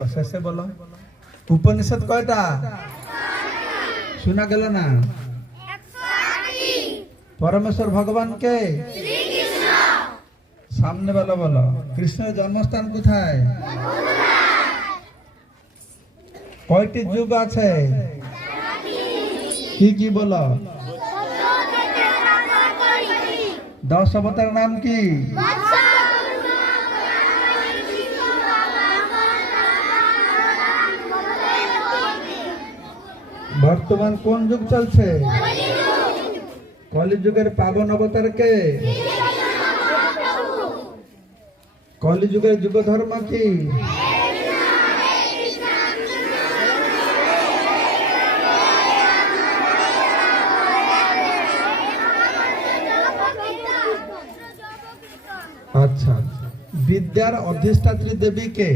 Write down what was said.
শেষে বলো উপনিষদ কয়টা শোনা গেল না? পরমেশ্বর ভগবান কে? সামনে বলো বলো। কৃষ্ণের জন্মস্থান কোথায়? কয়টি যুগ আছে? কি কি বলো? 10 অবতার নাম কি? বর্তমান কোন যুগ চলছে? কলিযুগের পাবন অবতার কে? কলিযুগের যুগ ধর্ম কি? আচ্ছা, বিদ্যার অধিষ্ঠাত্রী দেবী কে?